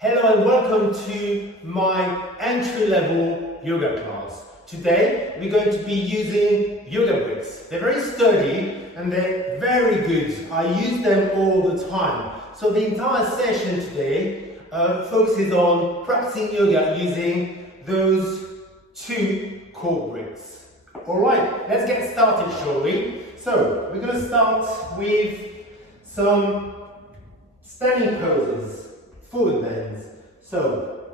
Hello and welcome to my entry-level yoga class. Today we're going to be using yoga bricks. They're very sturdy and they're very good. I use them all the time. So the entire session today focuses on practicing yoga using those two Cork bricks. Alright, let's get started, shall we? So we're going to start with some standing poses. Forward bends. So,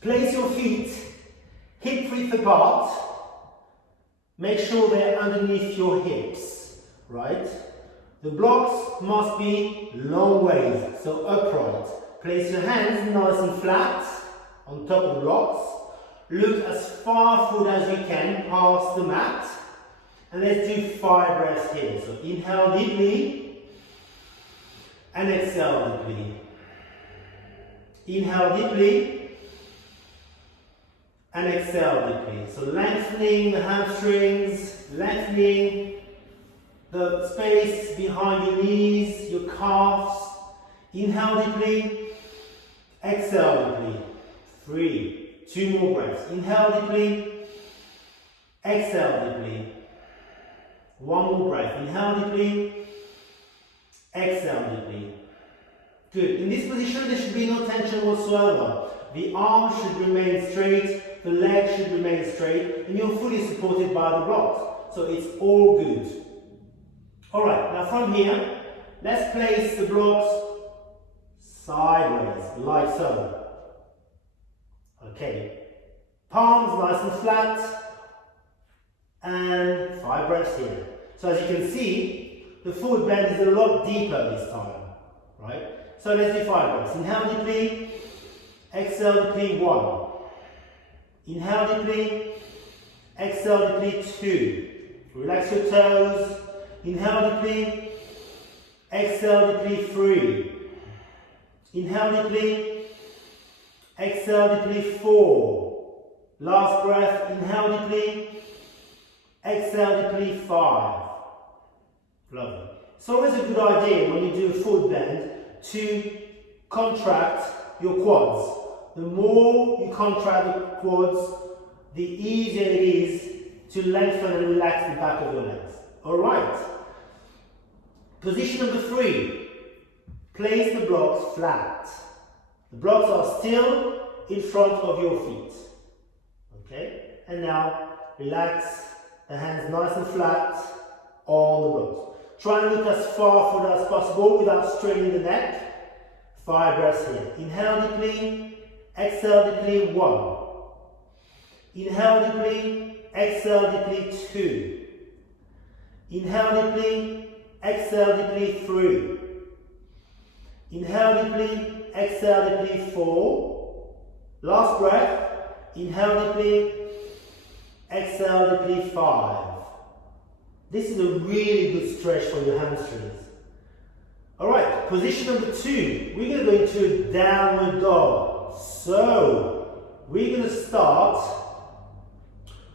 place your feet hip width apart. Make sure they're underneath your hips, right? The blocks must be long ways, so upright. Place your hands nice and flat on top of the blocks. Look as far forward as you can past the mat. And let's do 5 breaths here. So, inhale deeply and exhale deeply. Inhale deeply and exhale deeply. So lengthening the hamstrings, lengthening the space behind your knees, your calves. Inhale deeply, exhale deeply. 3, 2 more breaths. Inhale deeply, exhale deeply. 1 more breath. Inhale deeply, exhale deeply. Good. In this position, there should be no tension whatsoever. The arms should remain straight, the legs should remain straight, and you're fully supported by the blocks. So it's all good. Alright, now from here, let's place the blocks sideways, like so. Okay. Palms nice and flat, and 5 breaths here. So as you can see, the forward bend is a lot deeper this time, right? So let's do 5 breaths. Inhale deeply, exhale deeply, 1. Inhale deeply, exhale deeply, 2. Relax your toes. Inhale deeply, exhale deeply, 3. Inhale deeply, exhale deeply, 4. Last breath, inhale deeply, exhale deeply, 5. Lovely. It's always a good idea when you do a forward bend to contract your quads. The more you contract the quads, the easier it is to lengthen and relax the back of your legs. Alright. Position number 3. Place the blocks flat. The blocks are still in front of your feet. Okay? And now relax the hands nice and flat on the blocks. Try and look as far forward as possible without straining the neck. 5 breaths here. Inhale deeply, exhale deeply, 1. Inhale deeply, exhale deeply, 2. Inhale deeply, exhale deeply, 3. Inhale deeply, exhale deeply, 4. Last breath. Inhale deeply, exhale deeply, 5. This is a really good stretch for your hamstrings. Alright, position number 2. We're going to go into a downward dog. So, we're going to start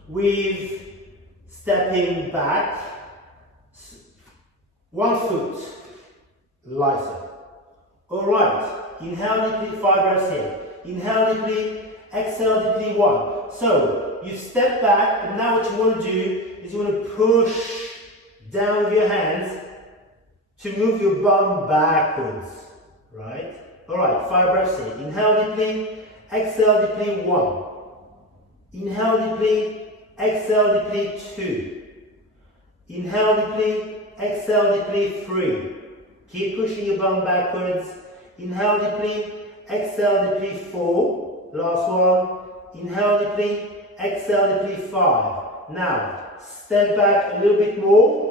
with stepping back. 1 foot, lighter. Alright, inhale deeply, 5 breaths here. Inhale deeply, exhale deeply, 1. So, you step back, and now what you want to do is you want to push down with your hands to move your bum backwards, right? Alright, 5 breaths here. Inhale deeply, exhale deeply, 1. Inhale deeply, exhale deeply, 2. Inhale deeply, exhale deeply, 3. Keep pushing your bum backwards. Inhale deeply, exhale deeply, 4. Last one. Inhale deeply, exhale deeply, 5. Now, step back a little bit more.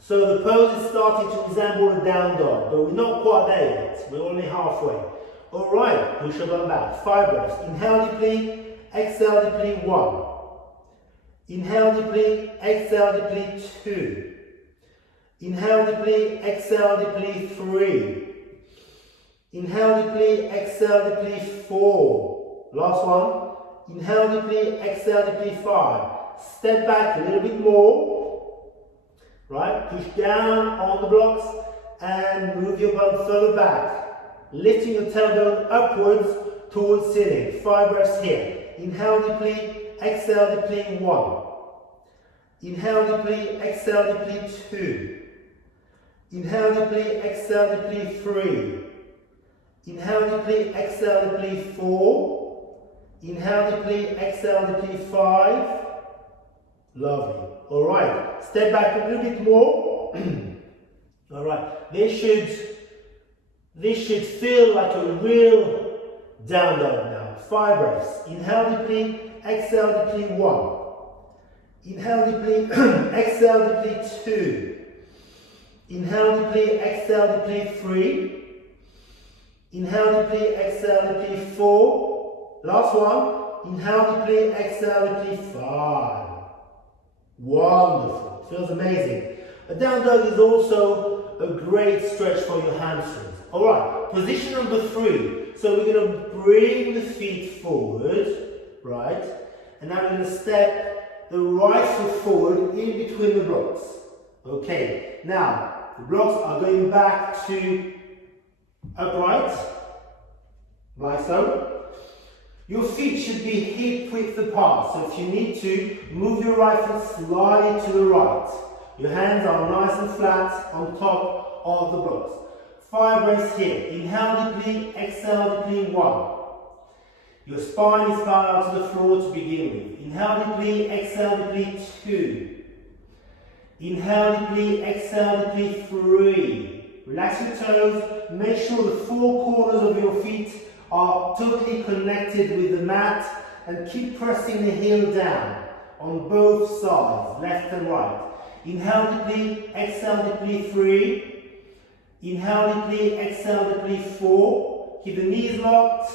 So the pose is starting to resemble a down dog, but we're not quite there yet. We're only halfway. Alright, push your bum back. 5 breaths. Inhale deeply, exhale deeply, 1. Inhale deeply, exhale deeply, 2. Inhale deeply, exhale deeply, 3. Inhale deeply, exhale deeply, 4. Last one. Inhale deeply, exhale deeply, 5. Step back a little bit more. Right? Push down on the blocks and move your bum further back. lifting your tailbone upwards towards ceiling. 5 breaths here. Inhale deeply, exhale deeply, 1. Inhale deeply, exhale deeply, 2. Inhale deeply, exhale deeply, 3. Inhale deeply, exhale deeply, 4. Inhale deeply, exhale deeply, 5. Lovely. Alright, step back a little bit more. Alright, this should feel like a real down dog now. 5 breaths. Inhale deeply, exhale deeply, 1. Inhale deeply, exhale deeply, 2. Inhale deeply, exhale deeply, 3. Inhale deeply, exhale deeply, 4. Last one. Inhale deeply, exhale deeply, 5. Wonderful. Feels amazing. A down dog is also a great stretch for your hamstrings. Alright, position number 3. So we're going to bring the feet forward, right? And now we're going to step the right foot forward in between the blocks. Okay, now the blocks are going back to upright, like so. Your feet should be hip width apart, so if you need to, move your right foot slightly to the right. Your hands are nice and flat on top of the blocks. 5 breaths here. Inhale deeply, exhale deeply, 1. Your spine is parallel to the floor to begin with. Inhale deeply, exhale deeply, 2. Inhale deeply, exhale deeply, 3. Relax your toes. Make sure the 4 corners of your feet are totally connected with the mat, and keep pressing the heel down on both sides, left and right. Inhale deeply, exhale deeply, 3. Inhale deeply, exhale deeply, 4. Keep the knees locked,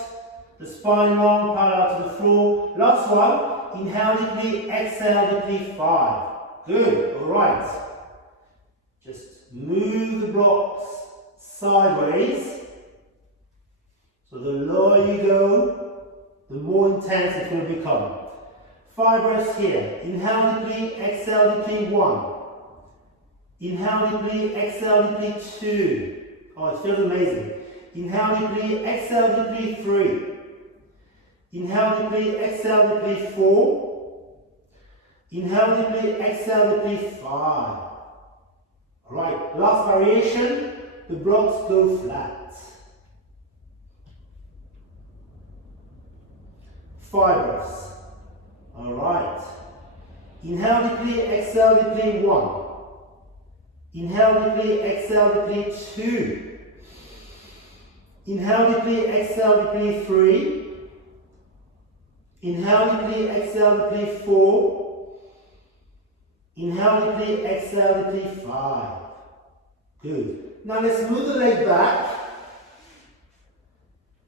the spine long, parallel to the floor. Last one. Inhale deeply, exhale deeply, 5. Good, alright. Just move the blocks sideways. So the lower you go, the more intense it's going to become. 5 breaths here. Inhale deeply, exhale deeply, 1. Inhale deeply, exhale deeply, 2. Oh, it feels amazing. Inhale deeply, exhale deeply, 3. Inhale deeply, exhale deeply, 4. Inhale deeply, exhale deeply, 5. Alright, last variation. The blocks go flat. 5 breaths. Alright. Inhale deeply, exhale deeply, 1. Inhale deeply, exhale deeply, 2. Inhale deeply, exhale deeply, 3. Inhale deeply, exhale deeply, 4. Inhale deeply, exhale deeply, 5. Good. Now let's move the leg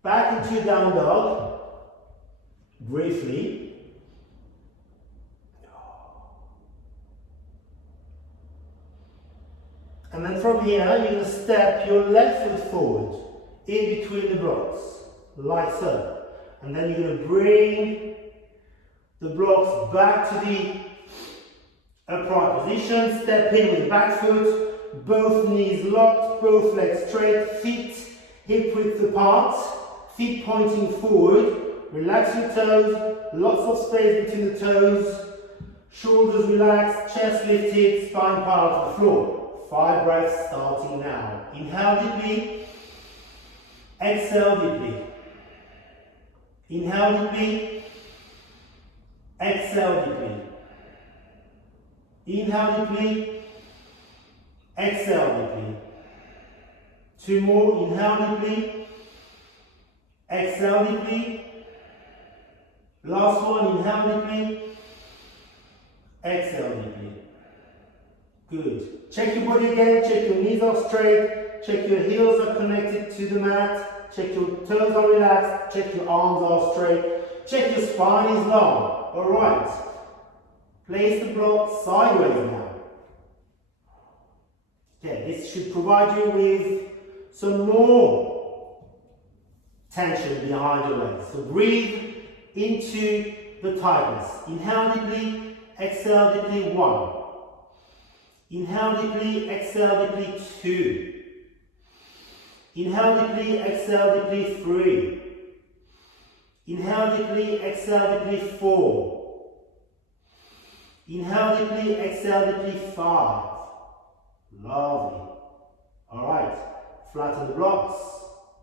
back into down dog. Briefly. And then from here, you're going to step your left foot forward in between the blocks, like so. And then you're going to bring the blocks back to the upright position. Step in with the back foot, both knees locked, both legs straight, feet hip width apart, feet pointing forward. Relax your toes, lots of space between the toes, shoulders relaxed, chest lifted, spine parallel to the floor. 5 breaths starting now. Inhale deeply, exhale deeply. Inhale deeply, exhale deeply. Inhale deeply, exhale deeply. 2 more. Inhale deeply, exhale deeply. Last one. Inhale deeply, exhale deeply. Good. Check your body again. Check your knees are straight. Check your heels are connected to the mat. Check your toes are relaxed. Check your arms are straight. Check your spine is long. Alright. Place the block sideways now. Okay, this should provide you with some more tension behind your legs. So breathe into the tightness. Inhale deeply, exhale deeply, 1. Inhale deeply, exhale deeply, 2. Inhale deeply, exhale deeply, 3. Inhale deeply, exhale deeply, 4. Inhale deeply, exhale deeply, 5. Lovely. Alright, flatten the blocks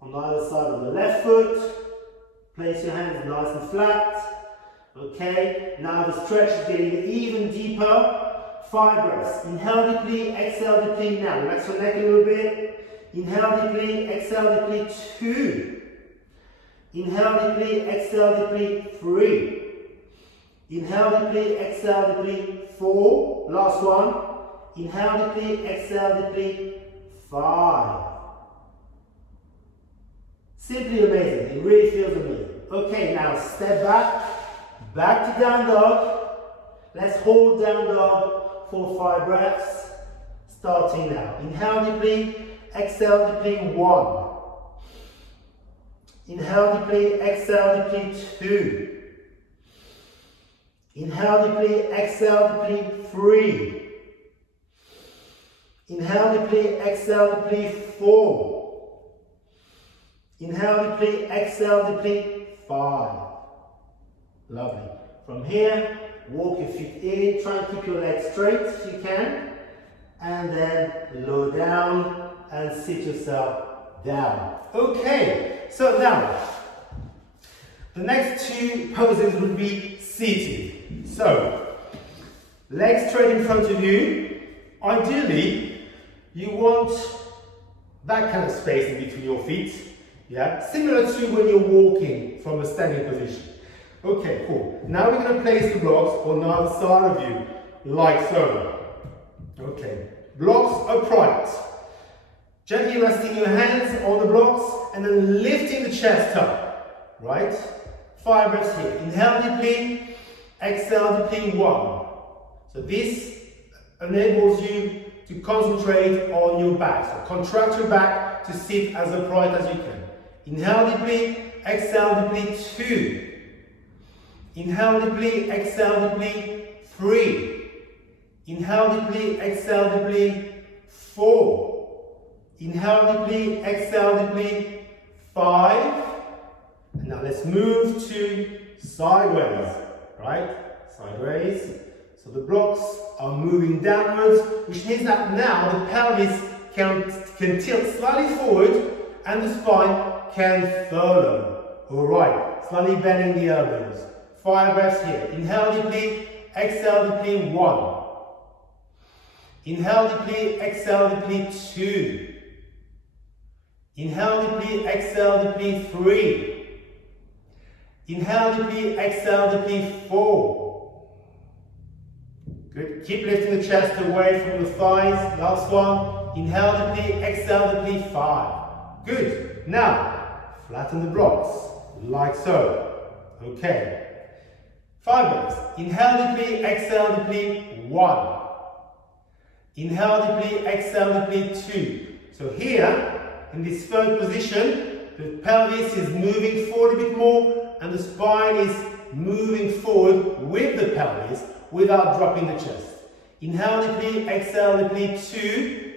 on either side of the left foot. Place your hands nice and flat. Okay, now the stretch is getting even deeper. 5 breaths. Inhale deeply, exhale deeply. Now relax your neck a little bit. Inhale deeply, exhale deeply, 2. Inhale deeply, exhale deeply, 3. Inhale deeply, exhale deeply, 4. Last one. Inhale deeply, exhale deeply, 5. Simply amazing. It really feels amazing. Okay, now step back to down dog. Let's hold down dog for 5 breaths. Starting now. Inhale deeply, exhale deeply, 1. Inhale deeply, exhale deeply, 2. Inhale deeply, exhale deeply, 3. Inhale deeply, exhale deeply, 4. Inhale deeply, exhale deeply, 5. Lovely. From here, walk your feet in, try and keep your legs straight if you can. And then lower down and sit yourself down. Okay, so now, the next 2 poses would be seated. So, legs straight in front of you. Ideally, you want that kind of space in between your feet. Yeah, similar to when you're walking from a standing position. Okay, cool. Now we're going to place the blocks on either side of you, like so. Okay, blocks upright. Gently resting your hands on the blocks and then lifting the chest up. Right? 5 breaths here. Inhale deeply, exhale deeply, 1. So this enables you to concentrate on your back. So contract your back to sit as upright as you can. Inhale deeply, exhale deeply, 2. Inhale deeply, exhale deeply, 3. Inhale deeply, exhale deeply, 4. Inhale deeply, exhale deeply, 5. And now let's move to sideways, right? Sideways. So the blocks are moving downwards, which means that now the pelvis can tilt slightly forward and the spine can follow. Alright, slightly bending the elbows. 5 breaths here. Inhale deeply, exhale deeply, 1. Inhale deeply, exhale deeply, 2. Inhale deeply, exhale deeply, 3. Inhale deeply, exhale deeply, 4. Good. Keep lifting the chest away from the thighs. Last one. Inhale deeply, exhale deeply, 5. Good. Now, flatten the blocks, like so. Okay. 5 breaths. Inhale deeply, exhale deeply, 1. Inhale deeply, exhale deeply, 2. So here, in this third position, the pelvis is moving forward a bit more and the spine is moving forward with the pelvis without dropping the chest. Inhale deeply, exhale deeply, 2.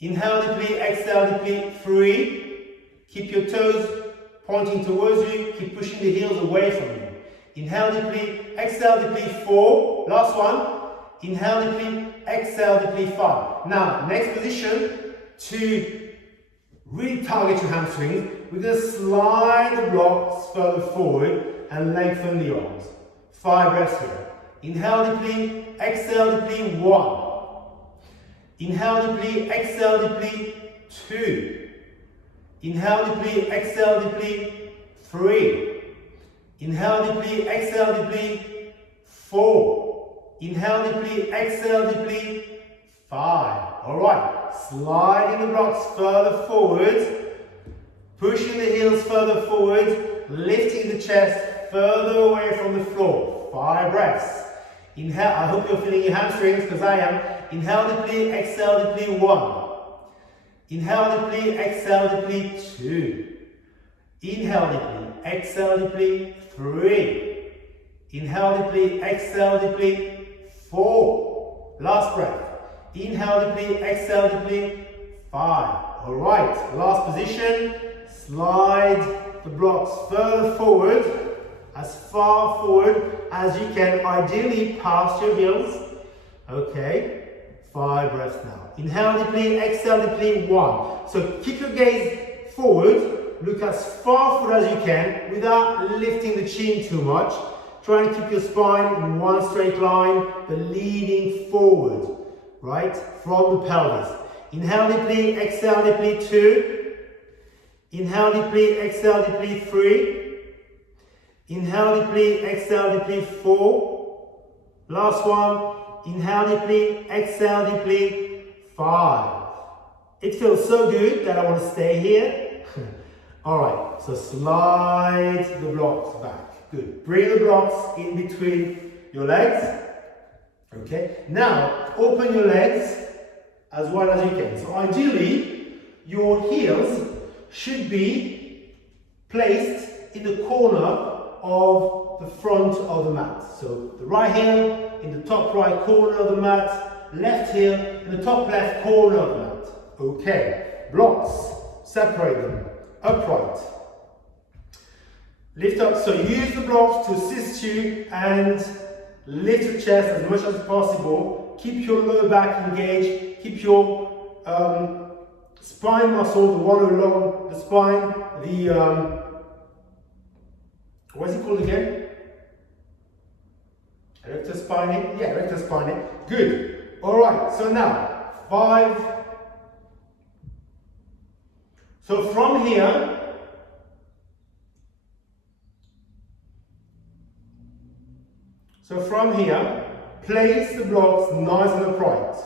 Inhale deeply, exhale deeply, 3. Keep your toes pointing towards you, keep pushing the heels away from you. Inhale deeply, exhale deeply, 4. Last one. Inhale deeply, exhale deeply, 5. Now, next position, to really target your hamstrings, we're going to slide the blocks further forward and lengthen the arms. 5 breaths here. Inhale deeply, exhale deeply, 1. Inhale deeply, exhale deeply, 2. Inhale deeply, exhale deeply, 3. Inhale deeply, exhale deeply, 4. Inhale deeply, exhale deeply, 5. Alright, sliding the blocks further forward, pushing the heels further forward, lifting the chest further away from the floor. 5 breaths. Inhale, I hope you're feeling your hamstrings because I am. Inhale deeply, exhale deeply, 1. Inhale deeply, exhale deeply, 2. Inhale deeply, exhale deeply, 3. Inhale deeply, exhale deeply, 4. Last breath. Inhale deeply, exhale deeply, 5. All right, last position. Slide the blocks further forward, as far forward as you can, ideally past your heels. Okay, 5 breaths now. Inhale deeply, exhale deeply, 1. So keep your gaze forward, look as far forward as you can without lifting the chin too much. Try and keep your spine in one straight line, but leaning forward, right, from the pelvis. Inhale deeply, exhale deeply, 2. Inhale deeply, exhale deeply, 3. Inhale deeply, exhale deeply, 4. Last one. Inhale deeply, exhale deeply, 5. It feels so good that I want to stay here. All right, so slide the blocks back. Good. Bring the blocks in between your legs. Okay. Now, open your legs as wide as you can. So ideally, your heels should be placed in the corner of the front of the mat. So the right heel in the top right corner of the mat, left heel in the top left corner of the mat. Okay, blocks, separate them, upright. Lift up, so use the blocks to assist you and lift your chest as much as possible. Keep your lower back engaged, keep your spine muscle, the one along the spine, what's it called again? Erector spinae? Yeah, erector spinae. Good. Alright, so now, 5. So from here, place the blocks nice and upright.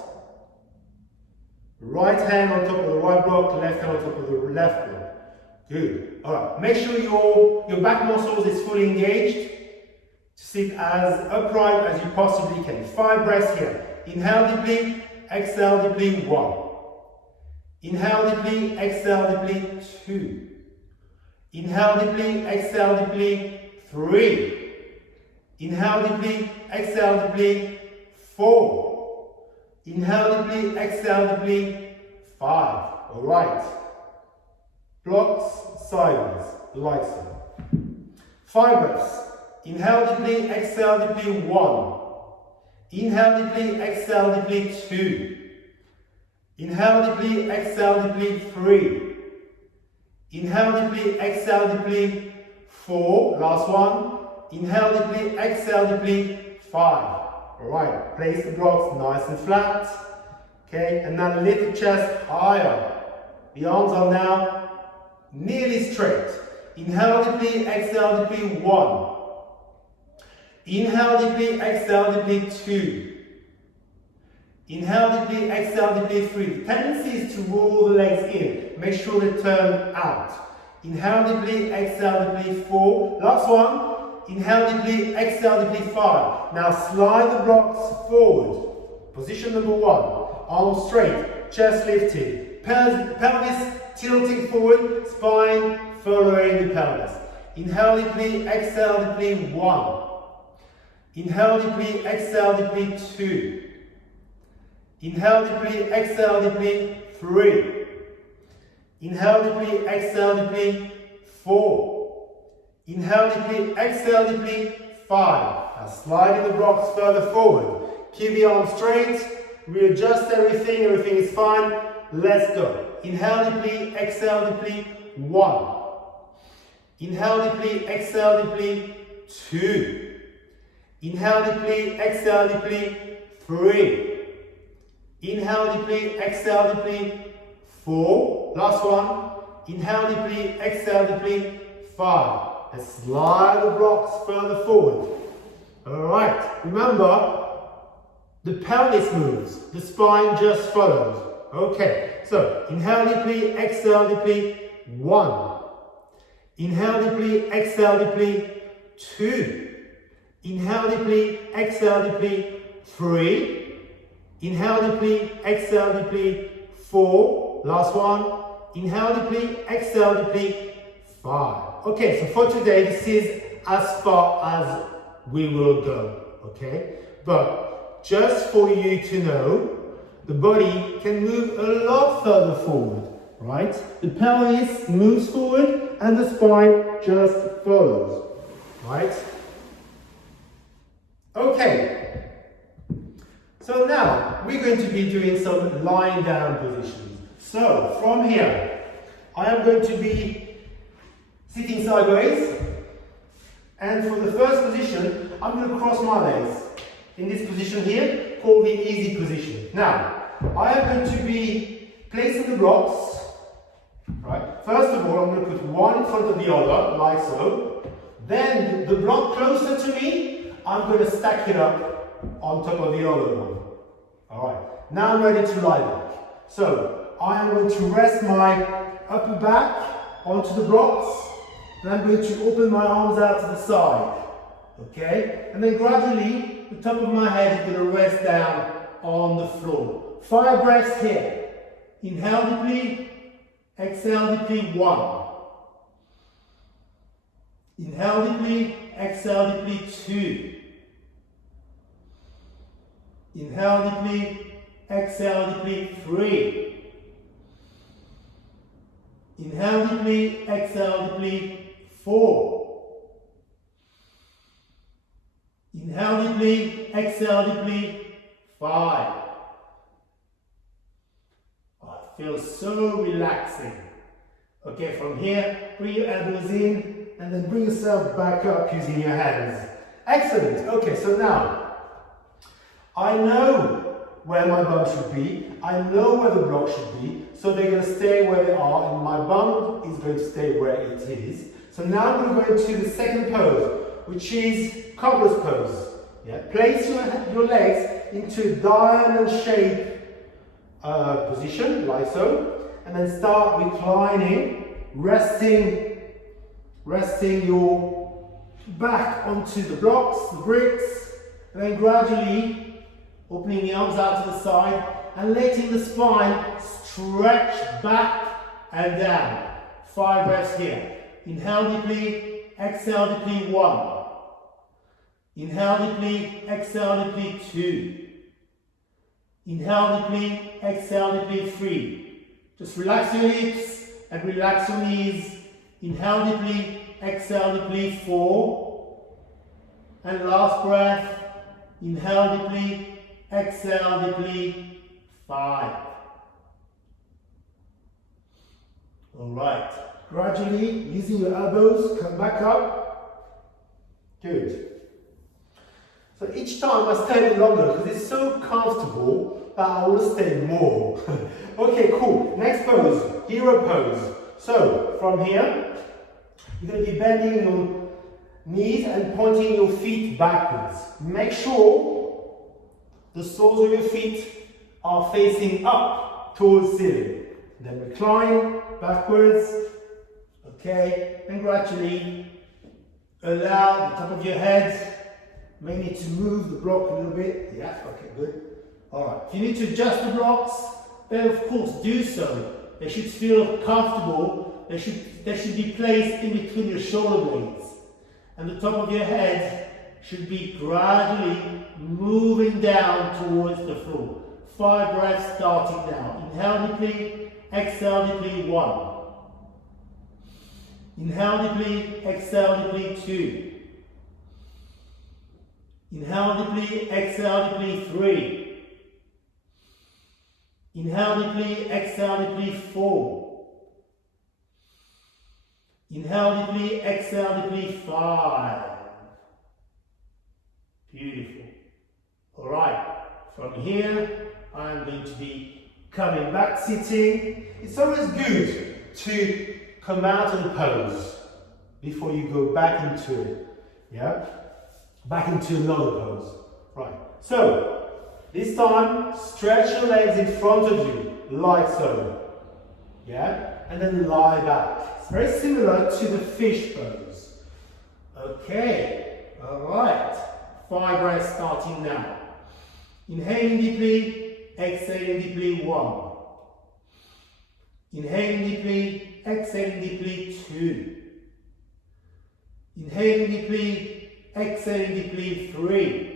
Right hand on top of the right block, left hand on top of the left block. Good. Alright, make sure your back muscles is fully engaged. Sit as upright as you possibly can. 5 breaths here. Inhale deeply, exhale deeply, 1. Inhale deeply, exhale deeply, 2. Inhale deeply, exhale deeply, 3. Inhale deeply, exhale deeply, 4. Inhale deeply, exhale deeply, 5. Alright. Blocks sideways, like so. 5 breaths. Inhale deeply, exhale deeply, 1. Inhale deeply, exhale deeply, 2. Inhale deeply, exhale deeply, 3. Inhale deeply, exhale deeply, 4. Last one. Inhale deeply, exhale deeply, 5. Alright, place the blocks nice and flat. Okay, and now lift the chest higher. The arms are now nearly straight. Inhale deeply, exhale deeply, 1. Inhale deeply, exhale deeply, 2. Inhale deeply, exhale deeply, 3. The tendency is to roll the legs in. Make sure they turn out. Inhale deeply, exhale deeply, 4. Last one. Inhale deeply, exhale deeply, 5. Now slide the blocks forward. Position number 1. Arms straight, chest lifted. Pelvis tilting forward, spine following the pelvis. Inhale deeply, exhale deeply, 1. Inhale deeply, exhale deeply, 2. Inhale deeply, exhale deeply, 3. Inhale deeply, exhale deeply, 4. Inhale deeply, exhale deeply, 5. Now sliding the blocks further forward. Keep the arms straight, readjust everything is fine. Let's go. Inhale deeply, exhale deeply, 1. Inhale deeply, exhale deeply, 2. Inhale deeply, exhale deeply, 3. Inhale deeply, exhale deeply, 4. Last one. Inhale deeply, exhale deeply, 5. And slide the blocks further forward. Alright, remember, the pelvis moves, the spine just follows. Okay, so inhale deeply, exhale deeply, 1. Inhale deeply, exhale deeply, 2. Inhale deeply, exhale deeply, 3. Inhale deeply, exhale deeply, 4. Last one. Inhale deeply, exhale deeply, 5. Okay, so for today, this is as far as we will go, okay? But just for you to know, the body can move a lot further forward, right? The pelvis moves forward and the spine just follows, right? Okay, so now we're going to be doing some lying down positions. So from here, I am going to be sitting sideways, and for the first position, I'm going to cross my legs in this position here, called the easy position. Now, I am going to be placing the blocks, right? First of all, I'm going to put one in front of the other, like so. Then the block closer to me, I'm going to stack it up on top of the other one. All right, now I'm ready to lie back. So, I am going to rest my upper back onto the blocks, and I'm going to open my arms out to the side. Okay, and then gradually, the top of my head is going to rest down on the floor. 5 breaths here. Inhale deeply, exhale deeply, 1. Inhale deeply, exhale deeply, 2. Inhale deeply, exhale deeply, 3. Inhale deeply, exhale deeply, 4. Inhale deeply, exhale deeply, 5. Oh, it feels so relaxing. Okay, from here, bring your elbows in and then bring yourself back up using your hands. Excellent. Okay, so now, I know where my bum should be. I know where the block should be. So they're going to stay where they are and my bum is going to stay where it is. So now I'm going to go into the second pose, which is cobbler's pose. Yeah? Place your legs into a diamond shape position, like so, and then start reclining, resting your back onto the blocks, the bricks, and then gradually opening the arms out to the side and letting the spine stretch back and down. 5 breaths here. Inhale deeply, exhale deeply, 1. Inhale deeply, exhale deeply, 2. Inhale deeply, exhale deeply, 3. Just relax your hips and relax your knees. Inhale deeply, exhale deeply, 4. And last breath, inhale deeply, exhale deeply, 5. All right. Gradually, using your elbows, come back up. Good. So each time I stay a bit longer because it's so comfortable that I will stay more. Okay, cool. Next pose, hero pose. So from here, you're going to be bending your knees and pointing your feet backwards. Make sure the soles of your feet are facing up towards ceiling. Then recline backwards. Okay, and gradually allow the top of your head. May need to move the block a little bit. Yeah, okay, good. Alright, if you need to adjust the blocks, then of course do so. They should feel comfortable. They should be placed in between your shoulder blades. And the top of your head should be gradually moving down towards the floor. 5 breaths starting now. Inhale deeply, exhale deeply, 1. Inhale deeply, exhale deeply, 2. Inhale deeply, exhale deeply, 3. Inhale deeply, exhale deeply, 4. Inhale deeply, exhale deeply, 5. Beautiful. Alright, from here I'm going to be coming back sitting. It's always good to come out of the pose before you go back into it. Yeah? Back into another pose. Right. So, this time, stretch your legs in front of you, like so. Yeah? And then lie back. It's very similar to the fish pose. Okay. Alright. 5 breaths starting now. Inhaling deeply, exhaling deeply, 1. Inhaling deeply, exhaling deeply, 2. Inhaling deeply, exhaling deeply, 3.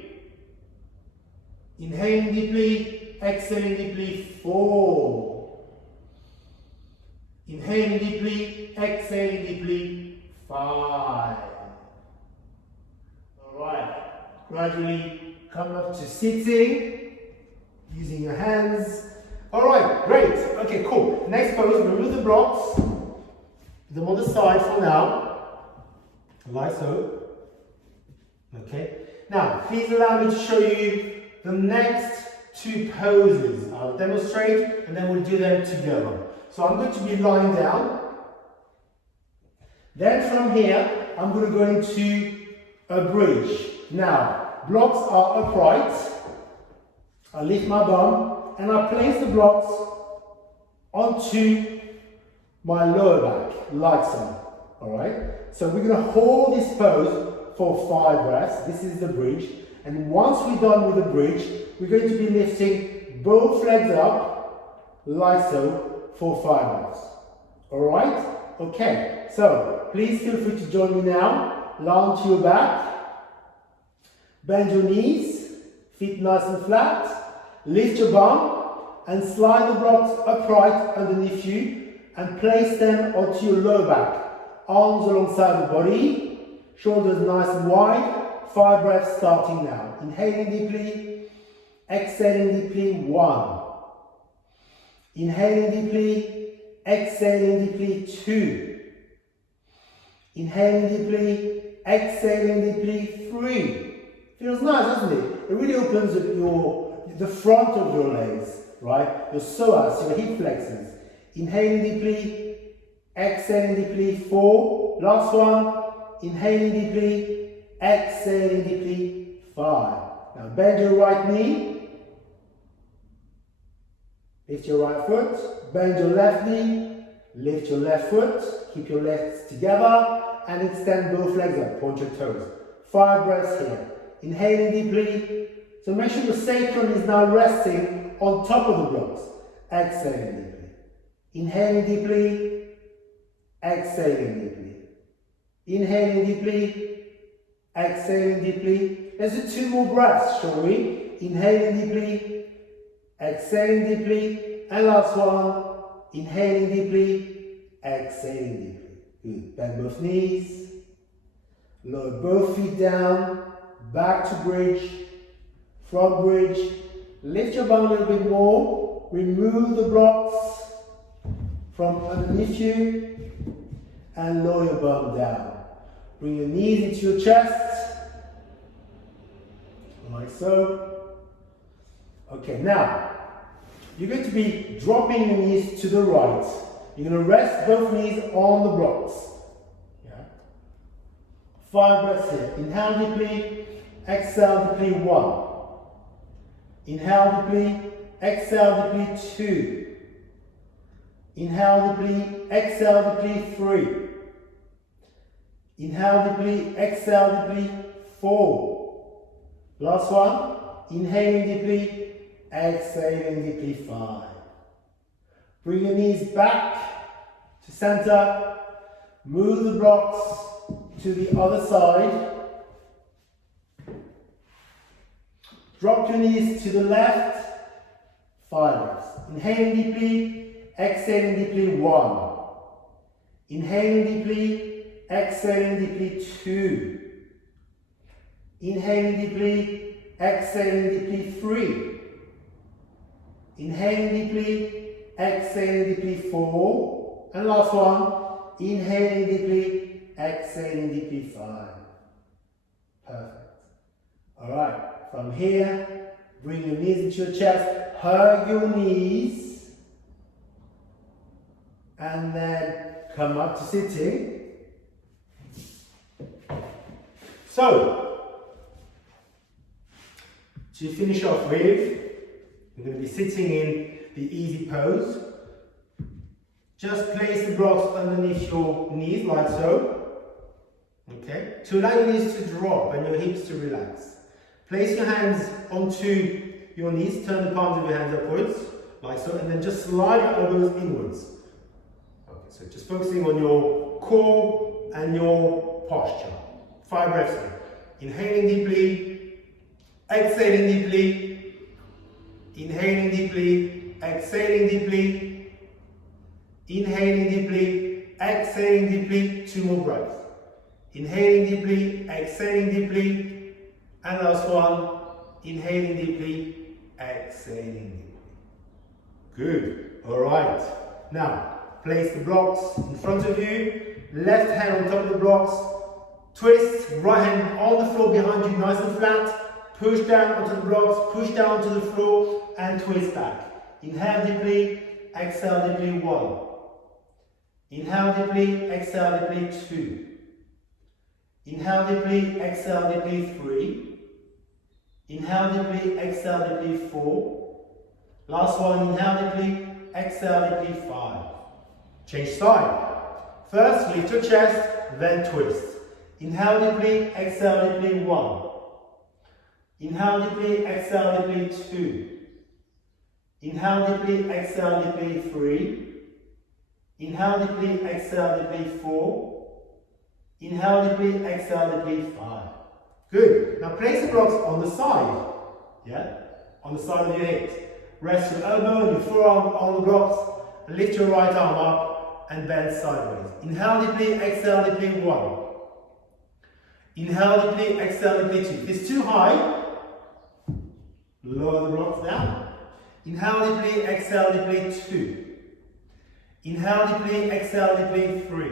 Inhaling deeply, exhaling deeply, 4. Inhaling deeply, exhaling deeply. 5. Alright, gradually come up to sitting, using your hands. Alright, great. Okay, cool. Next pose, remove the blocks. Put them on the side for now, like so. Okay, now please allow me to show you the next 2 poses. I'll demonstrate and then we'll do them together. So I'm going to be lying down. Then from here, I'm going to go into a bridge. Now, blocks are upright. I lift my bum and I place the blocks onto my lower back, like so. Alright? So we're going to hold this pose for 5 breaths. This is the bridge. And once we're done with the bridge, we're going to be lifting both legs up, like so, for 5 breaths. Alright? Okay. So, please feel free to join me now. Lie onto your back. Bend your knees. Feet nice and flat. Lift your bum and slide the blocks upright underneath you and place them onto your lower back. Arms alongside the body. Shoulders nice and wide. 5 breaths starting now. Inhaling deeply. Exhaling deeply. 1. Inhaling deeply, exhaling deeply. 2. Inhaling deeply, exhaling deeply. 3. Feels nice, doesn't it? It really opens up the front of your legs, right? Your psoas, your hip flexors. Inhaling deeply, exhaling deeply. 4. Last one. Inhaling deeply, exhaling deeply. 5. Now bend your right knee. Lift your right foot, bend your left knee, lift your left foot, keep your legs together and extend both legs up, point your toes. 5 breaths here. Inhaling deeply, so make sure your sacrum is now resting on top of the blocks. Exhaling deeply. Inhaling deeply, exhaling deeply. Inhaling deeply, exhaling deeply. Let's do 2 more breaths, shall we? Inhaling deeply, exhaling deeply, and last one, inhaling deeply, exhaling deeply. Good. Bend both knees, lower both feet down, back to bridge, front bridge. Lift your bum a little bit more, remove the blocks from underneath you, and lower your bum down. Bring your knees into your chest, like so. Okay, now, you're going to be dropping your knees to the right. You're going to rest both knees on the blocks. Yeah. 5 breaths here. Inhale deeply, exhale deeply. 1. Inhale deeply, exhale deeply. 2. Inhale deeply, exhale deeply. 3. Inhale deeply, exhale deeply. 4. Last one. Inhaling deeply, exhaling deeply. 5. Bring your knees back to center. Move the blocks to the other side. Drop your knees to the left. 5 breaths. Inhaling deeply, exhaling deeply. 1. Inhaling deeply, exhaling deeply. 2. Inhaling deeply, exhaling deeply. 3. Inhaling deeply, exhaling deeply. 4. And last one. Inhaling deeply, exhaling deeply. 5. Perfect. Alright, from here, bring your knees into your chest, hug your knees, and then come up to sitting. So, to finish off with, we're going to be sitting in the easy pose. Just place the blocks underneath your knees like so. Okay? To allow your knees to drop and your hips to relax. Place your hands onto your knees, turn the palms of your hands upwards, like so, and then just slide your elbows inwards. Okay, so just focusing on your core and your posture. 5 breaths in. Inhaling deeply, exhaling deeply, inhaling deeply, exhaling deeply, Inhaling deeply, exhaling deeply, 2 more breaths. Inhaling deeply, exhaling deeply, and last one, inhaling deeply, exhaling deeply. Good, all right. Now, place the blocks in front of you, left hand on top of the blocks, twist, right hand on the floor behind you, nice and flat, push down onto the blocks, push down to the floor, and twist back. Inhale deeply, exhale deeply, 1. Inhale deeply, exhale deeply, 2. Inhale deeply, exhale deeply, 3. Inhale deeply, exhale deeply, 4. Last one, inhale deeply, exhale deeply, 5. Change side. First, lift your chest, then twist. Inhale deeply, exhale deeply, 1. Inhale deeply, exhale deeply, 2. Inhale deeply, exhale deeply, 3. Inhale deeply, exhale deeply, 4. Inhale deeply, exhale deeply, 5. Good. Now place the blocks on the side. Yeah? On the side of your hips. Rest your elbow and your forearm on the blocks. And lift your right arm up and bend sideways. Inhale deeply, exhale deeply, 1. Inhale deeply, exhale deeply, 2. If it's too high, lower the blocks down. Inhale deeply, exhale deeply, 2. Inhale deeply, exhale deeply, 3.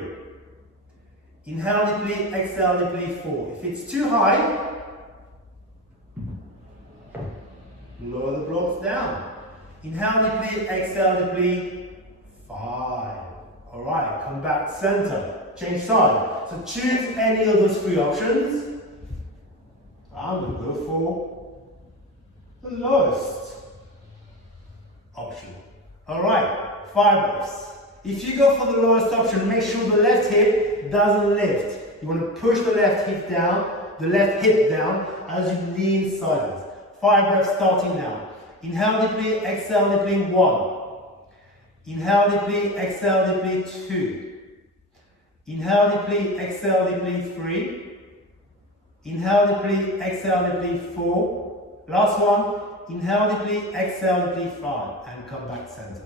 Inhale deeply, exhale deeply, 4. If it's too high, lower the blocks down. Inhale deeply, exhale deeply, 5. Alright, come back center. Change side. So choose any of those 3 options. I'm going to go for the lowest option. Alright, 5 reps. If you go for the lowest option, make sure the left hip doesn't lift. You want to push the left hip down, as you lean sideways. 5 reps starting now. Inhale deeply, exhale deeply, 1. Inhale deeply, exhale deeply, 2. Inhale deeply, exhale deeply, 3. Inhale deeply, exhale deeply, 4. Last one. Inhale deeply, exhale deeply, 5. And come back center.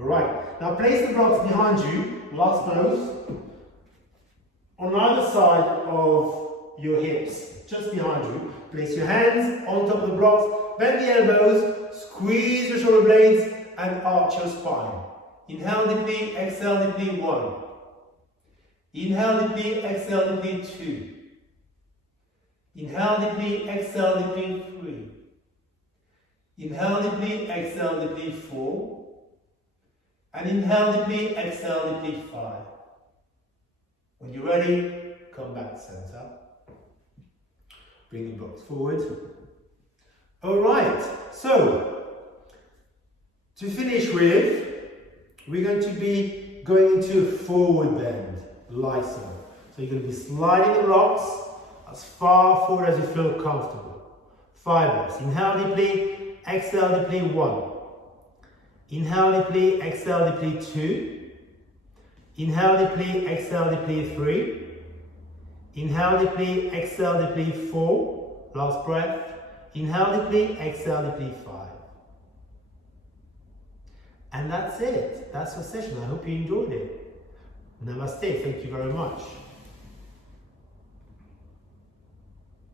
Alright, now place the blocks behind you, last pose, on either side of your hips, just behind you. Place your hands on top of the blocks, bend the elbows, squeeze the shoulder blades, and arch your spine. Inhale deeply, exhale deeply, 1. Inhale deeply, exhale deeply, 2. Inhale deeply, exhale deeply, 3. Inhale deeply, exhale deeply, 4. And inhale deeply, exhale deeply, 5. When you're ready, come back center. Bring the blocks forward. Alright, so to finish with, we're going to be going into a forward bend, like so. So you're going to be sliding the blocks as far forward as you feel comfortable. 5 reps. Inhale deeply, exhale deeply, 1. Inhale deeply, exhale deeply, 2. Inhale deeply, exhale deeply, 3. Inhale deeply, exhale deeply, 4. Last breath. Inhale deeply, exhale deeply, 5. And that's it. That's the session. I hope you enjoyed it. Namaste. Thank you very much.